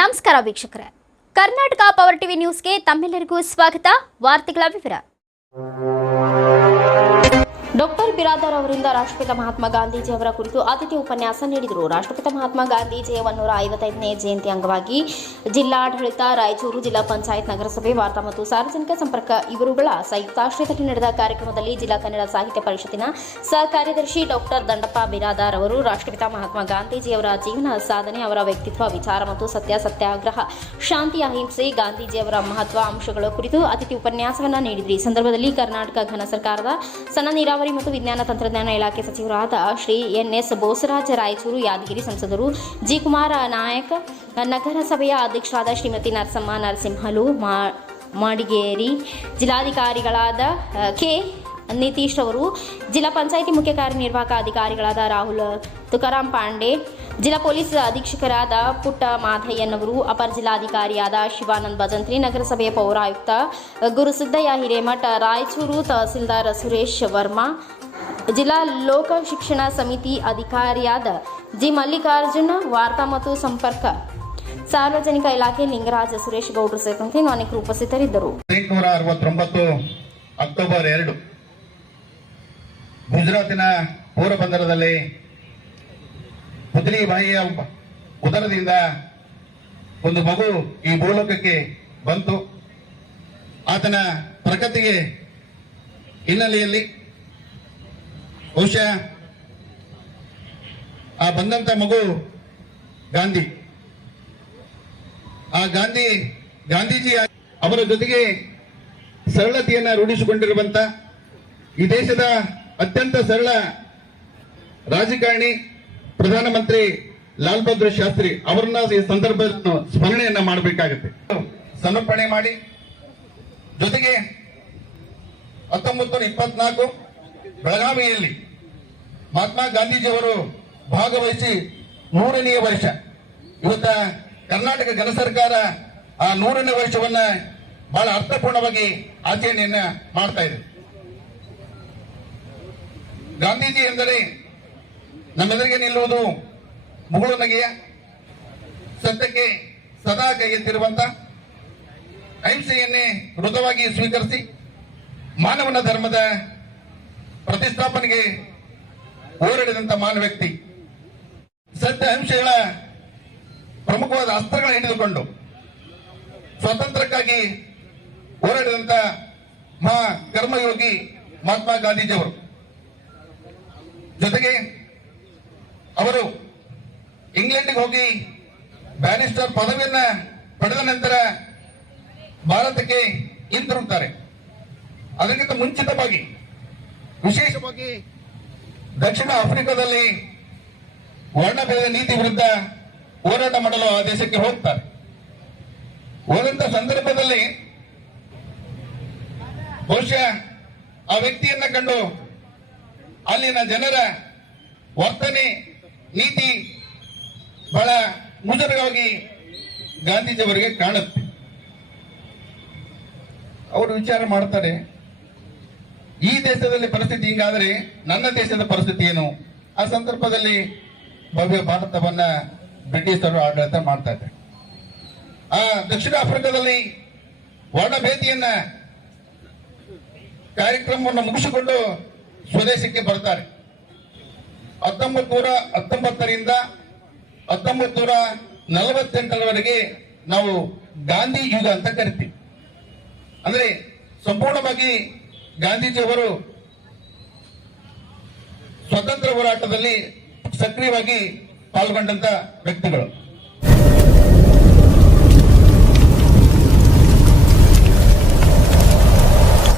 ನಮಸ್ಕಾರ ವೀಕ್ಷಕರೇ, Karnataka power TV ನ್ಯೂಸ್ಗೆ ತಮ್ಮೆಲ್ಲರಿಗೂ ಸ್ವಾಗತ. ವಾರ್ತೆಗಳ ವಿವರ. ಡಾಕ್ಟರ್ ಬಿರಾದಾರ್ ಅವರಿಂದ ರಾಷ್ಟ್ರಪಿತ ಮಹಾತ್ಮ ಗಾಂಧೀಜಿ ಅವರ ಕುರಿತು ಅತಿಥಿ ಉಪನ್ಯಾಸ ನೀಡಿದರು. ರಾಷ್ಟ್ರಪಿತ ಮಹಾತ್ಮ ಗಾಂಧೀಜಿಯ 155ನೇ ಜಯಂತಿ ಅಂಗವಾಗಿ ಜಿಲ್ಲಾಡಳಿತ, ರಾಯಚೂರು ಜಿಲ್ಲಾ ಪಂಚಾಯತ್, ನಗರಸಭೆ, ವಾರ್ತಾ ಮತ್ತು ಸಾರ್ವಜನಿಕ ಸಂಪರ್ಕ ಇವರುಗಳ ಸಂಯುಕ್ತಾಶ್ರಯದಲ್ಲಿ ನಡೆದ ಕಾರ್ಯಕ್ರಮದಲ್ಲಿ ಜಿಲ್ಲಾ ಕನ್ನಡ ಸಾಹಿತ್ಯ ಪರಿಷತ್ತಿನ ಸಹ ಕಾರ್ಯದರ್ಶಿ ಡಾಕ್ಟರ್ ದಂಡಪ್ಪ ಬಿರಾದಾರ್ ಅವರು ರಾಷ್ಟ್ರಪಿತ ಮಹಾತ್ಮ ಗಾಂಧೀಜಿಯವರ ಜೀವನ ಸಾಧನೆ, ಅವರ ವ್ಯಕ್ತಿತ್ವ, ವಿಚಾರ ಮತ್ತು ಸತ್ಯಾಗ್ರಹ, ಶಾಂತಿ, ಅಹಿಂಸೆ, ಗಾಂಧೀಜಿಯವರ ಮಹತ್ವ ಅಂಶಗಳ ಕುರಿತು ಅತಿಥಿ ಉಪನ್ಯಾಸವನ್ನು ನೀಡಿದರು. ಈ ಸಂದರ್ಭದಲ್ಲಿ ಕರ್ನಾಟಕ ಘನ ಸರ್ಕಾರದ ಸಣ್ಣ ನೀರಾವರಿ ಮತ್ತು ವಿಜ್ಞಾನ ತಂತ್ರಜ್ಞಾನ ಇಲಾಖೆ ಸಚಿವರಾದ ಶ್ರೀ ಎನ್.ಎಸ್. ಬೋಸರಾಜ್, ರಾಯಚೂರು ಯಾದಗಿರಿ ಸಂಸದರು ಜಿ. ಕುಮಾರ ನಾಯಕ್, ನಗರಸಭೆಯ ಅಧ್ಯಕ್ಷರಾದ ಶ್ರೀಮತಿ ನರಸಮ್ಮ ನರಸಿಂಹಲು ಮಾಡಿಗೇರಿ, ಜಿಲ್ಲಾಧಿಕಾರಿಗಳಾದ ಕೆ. ನಿತೀಶ್ ಅವರು, ಜಿಲ್ಲಾ ಪಂಚಾಯಿತಿ ಮುಖ್ಯ ಕಾರ್ಯನಿರ್ವಾಹಕ ಅಧಿಕಾರಿಗಳಾದ ರಾಹುಲ್ ತುಕಾರಾಂ ಪಾಂಡೆ, ಜಿಲ್ಲಾ ಪೊಲೀಸ್ ಅಧೀಕ್ಷಕರಾದ ಪುಟ್ಟ ಮಾಧಯ್ಯನವರು, ಅಪರ ಜಿಲ್ಲಾಧಿಕಾರಿಯಾದ ಶಿವಾನಂದ್ ಭಜಂತ್ರಿ, ನಗರಸಭೆಯ ಪೌರಾಯುಕ್ತ ಗುರುಸಿದ್ದಯ್ಯ ಹಿರೇಮಠ, ರಾಯಚೂರು ತಹಸೀಲ್ದಾರ್ ಸುರೇಶ್ ವರ್ಮಾ, ಜಿಲ್ಲಾ ಲೋಕ ಶಿಕ್ಷಣ ಸಮಿತಿ ಅಧಿಕಾರಿಯಾದ ಜಿ. ಮಲ್ಲಿಕಾರ್ಜುನ್, ವಾರ್ತಾ ಮತ್ತು ಸಂಪರ್ಕ ಸಾರ್ವಜನಿಕ ಇಲಾಖೆ ಲಿಂಗರಾಜ ಸುರೇಶ್ ಗೌಡ್ರು ಸೇರಿದಂತೆ ಅನೇಕರು ಉಪಸ್ಥಿತರಿದ್ದರು. 1969 ಅಕ್ಟೋಬರ್ 2 ಗುಜರಾತಿನ ಪೋರಬಂದರದಲ್ಲಿ ಪುತ್ಲಿಬಾಯಿಯ ಉದರದಿಂದ ಒಂದು ಮಗು ಈ ಭೂಲೋಕಕ್ಕೆ ಬಂತು. ಆತನ ಪ್ರಕೃತಿಗೆ ಹಿನ್ನೆಲೆಯಲ್ಲಿ ಬಹುಶಃ ಆ ಬಂದಂತ ಮಗು ಗಾಂಧಿ. ಆ ಗಾಂಧೀಜಿ ಅವರ ಜೊತೆಗೆ ಸರಳತೆಯನ್ನ ರೂಢಿಸಿಕೊಂಡಿರುವಂತ ಈ ದೇಶದ ಅತ್ಯಂತ ಸರಳ ರಾಜಕಾರಣಿ ಪ್ರಧಾನಮಂತ್ರಿ ಲಾಲ್ ಬಹದ್ದೂರ್ ಶಾಸ್ತ್ರಿ ಅವರನ್ನ ಈ ಸಂದರ್ಭದಲ್ಲಿ ಸ್ಮರಣೆಯನ್ನ ಮಾಡಬೇಕಾಗುತ್ತೆ. ಸಮರ್ಪಣೆ ಮಾಡಿ ಜೊತೆಗೆ 1924 ಬೆಳಗಾವಿಯಲ್ಲಿ ಮಹಾತ್ಮ ಗಾಂಧೀಜಿಯವರು ಭಾಗವಹಿಸಿ 100ನೇ ವರ್ಷ. ಇವತ್ತ ಕರ್ನಾಟಕ ಘನ ಸರ್ಕಾರ ಆ 100ನೇ ವರ್ಷವನ್ನ ಬಹಳ ಅರ್ಥಪೂರ್ಣವಾಗಿ ಆಚರಣೆಯನ್ನ ಮಾಡ್ತಾ ಇದೆ. ಗಾಂಧೀಜಿ ಎಂದರೆ ನಮ್ಮೆಲ್ಲರಿಗೆ ನಿಲ್ಲುವುದು ಮುಗುಳು ನಗೆಯ, ಸತ್ಯಕ್ಕೆ ಸದಾ ಕೈ ಎತ್ತಿರುವಂತ, ಅಹಿಂಸೆಯನ್ನೇ ಮೃದುವಾಗಿ ಸ್ವೀಕರಿಸಿ ಮಾನವನ ಧರ್ಮದ ಪ್ರತಿಷ್ಠಾಪನೆಗೆ ಹೋರಾಡಿದಂತ ಮಾನವ ವ್ಯಕ್ತಿ. ಸತ್ಯ ಅಹಿಂಸೆಗಳ ಪ್ರಮುಖವಾದ ಅಸ್ತ್ರಗಳನ್ನು ಹಿಡಿದುಕೊಂಡು ಸ್ವಾತಂತ್ರ್ಯಕ್ಕಾಗಿ ಹೋರಾಡಿದಂತ ಮಹಾ ಕರ್ಮಯೋಗಿ ಮಹಾತ್ಮ ಗಾಂಧೀಜಿಯವರು. ಜೊತೆಗೆ ಅವರು ಇಂಗ್ಲೆಂಡ್ಗೆ ಹೋಗಿ ಬ್ಯಾರಿಸ್ಟರ್ ಪದವಿಯನ್ನ ಪಡೆದ ನಂತರ ಭಾರತಕ್ಕೆ ಹಿಂತಿರುಗುತ್ತಾರೆ. ಅದಕ್ಕಿಂತ ಮುಂಚಿತವಾಗಿ ವಿಶೇಷವಾಗಿ ದಕ್ಷಿಣ ಆಫ್ರಿಕಾದಲ್ಲಿ ವರ್ಣಭೇದ ನೀತಿ ವಿರುದ್ಧ ಹೋರಾಟ ಮಾಡಲು ಆ ದೇಶಕ್ಕೆ ಹೋಗ್ತಾರೆ. ಹೋದಂತ ಸಂದರ್ಭದಲ್ಲಿ ಬಹುಶಃ ಆ ವ್ಯಕ್ತಿಯನ್ನ ಕಂಡು ಅಲ್ಲಿನ ಜನರ ವರ್ತನೆ, ನೀತಿ ಬಹಳ ಮುಜುಗರವಾಗಿ ಗಾಂಧೀಜಿಯವರಿಗೆ ಕಾಣುತ್ತೆ. ಅವರು ವಿಚಾರ ಮಾಡ್ತಾರೆ, ಈ ದೇಶದಲ್ಲಿ ಪರಿಸ್ಥಿತಿ ಹಿಂಗಾದ್ರೆ ನನ್ನ ದೇಶದ ಪರಿಸ್ಥಿತಿ ಏನು? ಆ ಸಂದರ್ಭದಲ್ಲಿ ಭವ್ಯ ಭಾರತವನ್ನ ಬ್ರಿಟಿಷರು ಆಡಳಿತ ಮಾಡ್ತಾ ಇದ್ದಾರೆ. ಆ ದಕ್ಷಿಣ ಆಫ್ರಿಕಾದಲ್ಲಿ ವರ್ಣಭೇದಿಯನ್ನ ಕಾರ್ಯಕ್ರಮವನ್ನು ಮುಗಿಸಿಕೊಂಡು ಸ್ವದೇಶಕ್ಕೆ ಬರ್ತಾರೆ. 1919ರಿಂದ 1948ರವರೆಗೆ ನಾವು ಗಾಂಧಿ ಯುಗ ಅಂತ ಕರಿತೀವಿ. ಅಂದ್ರೆ ಸಂಪೂರ್ಣವಾಗಿ ಗಾಂಧೀಜಿಯವರು ಸ್ವತಂತ್ರ ಹೋರಾಟದಲ್ಲಿ ಸಕ್ರಿಯವಾಗಿ ಪಾಲ್ಗೊಂಡಂತ ವ್ಯಕ್ತಿಗಳು.